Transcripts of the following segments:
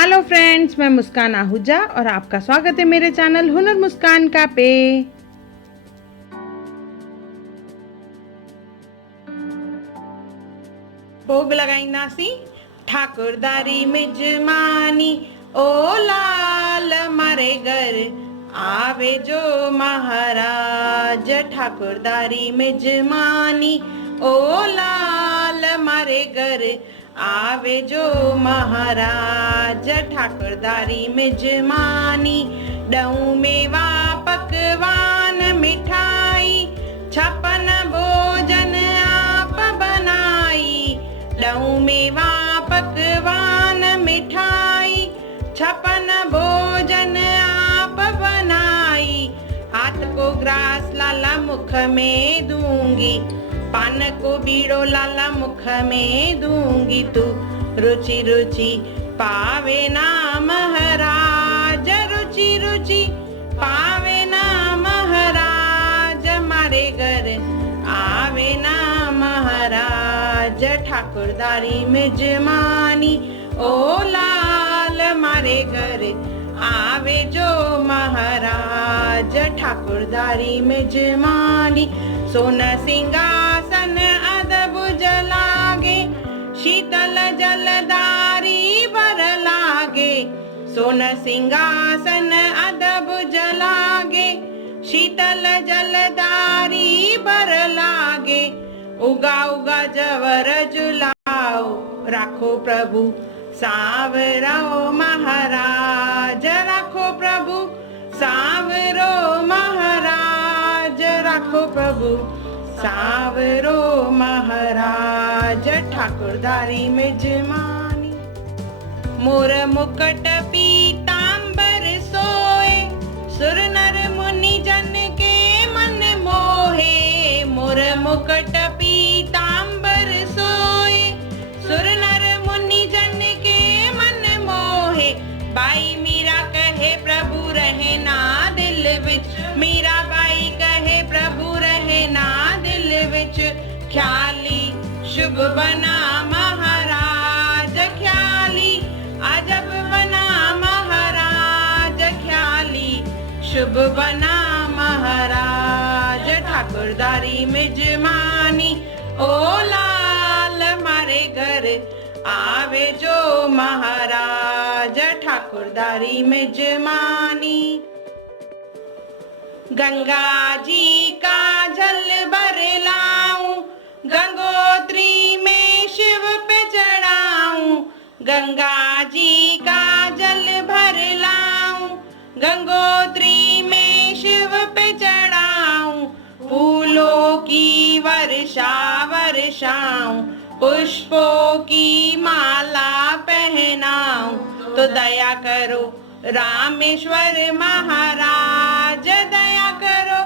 Hello friends, मैं मुस्कान आहूजा और आपका स्वागत है मेरे चैनल हुनर मुस्कान का पे। भोग लगाईंदासी ठाकुरदारी मिजमानी, ओ लाल मारे घर आवे जो महाराज। ठाकुरदारी मिजमानी, ओ लाल मारे घर आवे जो महाराज। ठाकुरदारी मिजमानी, डऊ मेवा पकवान मिठाई, छप्पन भोजन आप बनाई। डऊ मेवा पकवान मिठाई, छप्पन भोजन आप बनाई। हाथ को ग्रास लाला मुख में दूंगी, पान को बीड़ो लाला मुख में दूंगी। तू रुचि रुचि पावे ना महाराज, रुचि रुचि पावे ना महाराज। मारे घर आवे ना महाराज। ठाकुरदारी मिजमानी, ओ लाल मारे घर आवे जो महाराज। ठाकुरदारी मिजमानी, सोन सिंहासन अदभुज लागे, शीतल जलधारी बर लागे। सोन सिंहासन अदभुज लागे, शीतल जलधारी बर लागे। उगा उगा जवर जुलाओ, राखो प्रभु सावरो महाराज। राखो प्रभु सावरो महाराज, राखो प्रभु सावरो महाराज। ठाकुरदारी मिजमानी, मोर मुकुट पीतांबर सोए, सुर नर मुनि जन के मन मोहे। मोर मुकुट पीतांबर सोए, सुर नर मुनि जन के मन मोहे। बाई मीरा कहे प्रभु रहे ना दिल विच, मीरा बाई कहे प्रभु रहे ना दिल विच। ख्याली शुभ बना महाराज, ख्याली अजब बना महाराज। ख्याली शुभ बना महाराज। ठाकुरदारी मिजमानी, ओ लाल मारे घर आवे जो महाराज। ठाकुरदारी मिजमानी, गंगा जी का जल भर लाऊं, गंगोत्री में शिव पे चढ़ाऊं। गंगा जी का जल भर लाऊं, गंगोत्री में शिव पे चढ़ाऊं। फूलों की वर्षा वर्षाऊं, पुष्पों की माला पहनाऊं। तो दया करो रामेश्वर महाराज, दया करो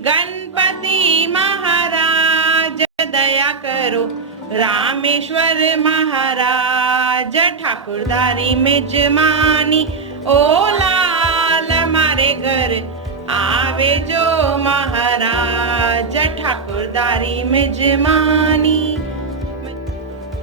गणपति महाराज, दया करो रामेश्वर महाराज। ठाकुरदारी मिजमानी, ओ लाल मारे घर आवे जो महाराज। ठाकुरदारी मिजमानी,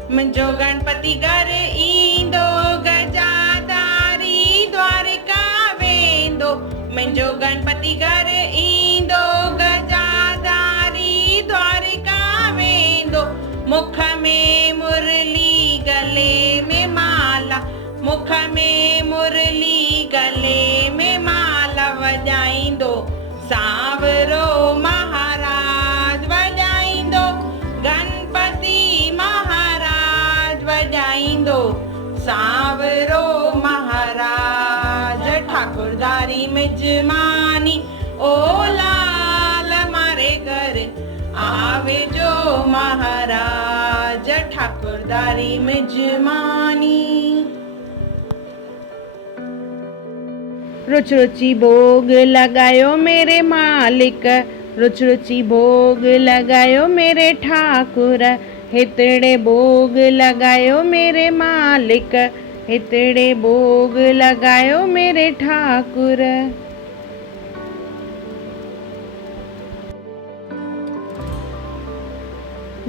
मुंहिंजो गणपति घर ईंदो, गजादारी द्वारका वेंदो। मुंहिंजो गणपति घर ईंदो, गजादारी द्वारका वेंदो। मुख में मुरली गले में माला, मुख में मुरली गले में माला। वजाईंदो सावरो महाराज, वजाईंदो गणपति महाराज, वजाईंदो सावरो महाराज। ठाकुरदारी मिजमानी, ओ लाल मारे घर आवे जो महाराज। ठाकुरदारी मिजमानी, रुचि रुचि भोग लगायो मेरे मालिक, रुचि रुचि भोग लगायो मेरे ठाकुर। हितड़े भोग लगायो मेरे मालिक, हितड़े भोग लगायो मेरे ठाकुर।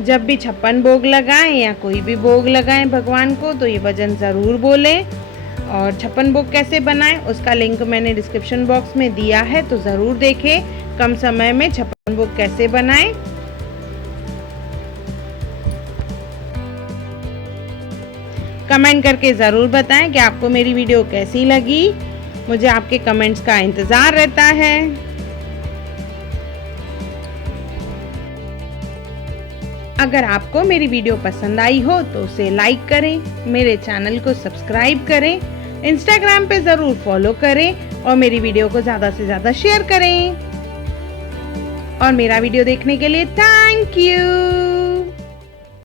जब भी 56 भोग लगाएं या कोई भी भोग लगाएं भगवान को, तो ये भजन ज़रूर बोलें। और छप्पन भोग कैसे बनाएं उसका लिंक मैंने डिस्क्रिप्शन बॉक्स में दिया है, तो ज़रूर देखें। कम समय में छप्पन भोग कैसे बनाएं। कमेंट करके ज़रूर बताएं कि आपको मेरी वीडियो कैसी लगी। मुझे आपके कमेंट्स का इंतज़ार रहता है। अगर आपको मेरी वीडियो पसंद आई हो तो उसे लाइक करें, मेरे चैनल को सब्सक्राइब करें, इंस्टाग्राम पे ज़रूर फॉलो करें और मेरी वीडियो को ज़्यादा से ज़्यादा शेयर करें। और मेरा वीडियो देखने के लिए थैंक यू।